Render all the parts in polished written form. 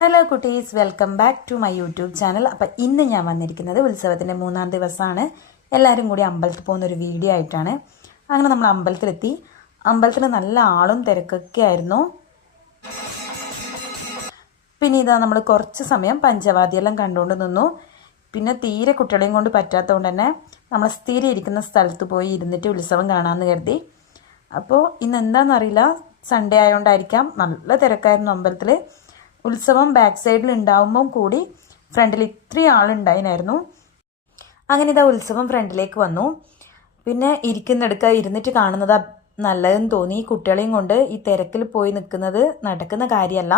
Hello കുട്ടീസ്, welcome back to my YouTube channel. അപ്പോൾ ഇന്ന് ഞാൻ വന്നിരിക്കുന്നത് ഉത്സവത്തിൻ്റെ 3-ാം ദിവസമാണ്. എല്ലാവരും കൂടി അമ്പലത്തിൽ പോകുന്നൊരു വീഡിയോ ആയിട്ടാണ്. അങ്ങനെ നമ്മൾ അമ്പലത്തിലെത്തി. അമ്പലത്തിൽ നല്ല ആളും തിരക്കൊക്കെ ആയിരുന്നു. പിന്നെ ഇതാ നമ്മൾ കുറച്ച് സമയം പഞ്ചവാദ്യമെല്ലാം കണ്ടുകൊണ്ട് നിന്നു. പിന്നെ തീരെ കുട്ടികളെയും കൊണ്ട് പറ്റാത്തതുകൊണ്ട് തന്നെ നമ്മൾ സ്ഥിരം ഇരിക്കുന്ന സ്ഥലത്ത് പോയി ഇരുന്നിട്ട് ഉത്സവം കാണാമെന്ന് കരുതി. അപ്പോൾ ഇന്ന് എന്താണെന്നറിയില്ല, സൺഡേ ആയതുകൊണ്ടായിരിക്കാം നല്ല തിരക്കായിരുന്നു അമ്പലത്തിൽ. ഉത്സവം ബാക്ക് സൈഡിൽ ഉണ്ടാവുമ്പം കൂടി ഫ്രണ്ടിൽ ഇത്രയും ആളുണ്ടായിരുന്നു. അങ്ങനെ ഇതാ ഉത്സവം ഫ്രണ്ടിലേക്ക് വന്നു. പിന്നെ ഇരുന്നിട്ട് കാണുന്നതാ നല്ലതെന്ന് തോന്നി. കുട്ടികളെയും കൊണ്ട് ഈ തിരക്കിൽ പോയി നിൽക്കുന്നത് നടക്കുന്ന കാര്യമല്ല.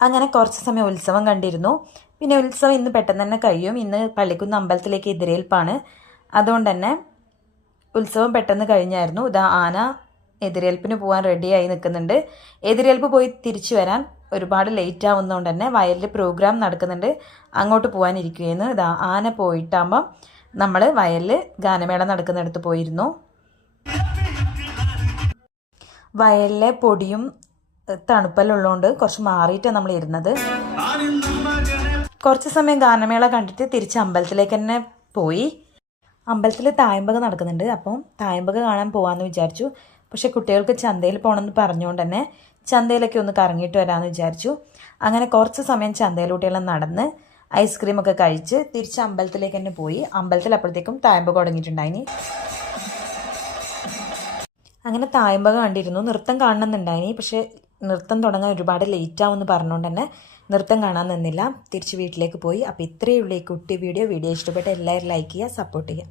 അങ്ങനെ കുറച്ച് സമയം ഉത്സവം കണ്ടിരുന്നു. പിന്നെ ഉത്സവം ഇന്ന് പെട്ടെന്ന് തന്നെ കഴിയും. ഇന്ന് പള്ളിക്കുന്ന് അമ്പലത്തിലേക്ക് എതിരേൽപ്പാണ്. അതുകൊണ്ട് തന്നെ ഉത്സവം പെട്ടെന്ന് കഴിഞ്ഞായിരുന്നു. ഇതാ ആന എതിരേൽപ്പിന് പോകാൻ റെഡിയായി നിൽക്കുന്നുണ്ട്. എതിരേൽപ്പ് പോയി തിരിച്ചു വരാൻ ഒരുപാട് ലേറ്റ് ആവുന്നതുകൊണ്ട് തന്നെ വയലിൽ പ്രോഗ്രാം നടക്കുന്നുണ്ട്, അങ്ങോട്ട് പോകാനിരിക്കുകയെന്ന്. ഇതാ ആന പോയിട്ടാകുമ്പം നമ്മൾ വയലിൽ ഗാനമേള നടക്കുന്നിടത്ത് പോയിരുന്നു. വയലിലെ പൊടിയും തണുപ്പെല്ലാം ഉള്ളതുകൊണ്ട് കുറച്ച് മാറിയിട്ടാണ് നമ്മൾ ഇരുന്നത്. കുറച്ച് സമയം ഗാനമേള കണ്ടിട്ട് തിരിച്ച് അമ്പലത്തിലേക്ക് തന്നെ പോയി. അമ്പലത്തിൽ തായമ്പക നടക്കുന്നുണ്ട്. അപ്പം തായമ്പക കാണാൻ പോകാമെന്ന് വിചാരിച്ചു. പക്ഷെ കുട്ടികൾക്ക് ചന്തയിൽ പോകണമെന്ന് പറഞ്ഞുകൊണ്ട് തന്നെ ചന്തയിലൊക്കെ ഒന്ന് കറങ്ങിയിട്ട് വരാമെന്ന് വിചാരിച്ചു. അങ്ങനെ കുറച്ച് സമയം ചന്തയിലൂടെയെല്ലാം നടന്ന് ഐസ്ക്രീമൊക്കെ കഴിച്ച് തിരിച്ച് അമ്പലത്തിലേക്ക് തന്നെ പോയി. അമ്പലത്തിൽ അപ്പോഴത്തേക്കും തായമ്പക തുടങ്ങിയിട്ടുണ്ടായിനി. അങ്ങനെ തായമ്പക കണ്ടിരുന്നു. നൃത്തം കാണണമെന്നുണ്ടായിനി. പക്ഷേ നൃത്തം തുടങ്ങാൻ ഒരുപാട് ലേറ്റ് ആവുമെന്ന് പറഞ്ഞുകൊണ്ട് തന്നെ നൃത്തം കാണാൻ നിന്നില്ല. തിരിച്ച് വീട്ടിലേക്ക് പോയി. അപ്പോൾ ഇത്രയേ ഉള്ളൂ ഈ കുട്ടി വീഡിയോ ഇഷ്ടപ്പെട്ട എല്ലാവരും ലൈക്ക് ചെയ്യുക, സപ്പോർട്ട് ചെയ്യുക.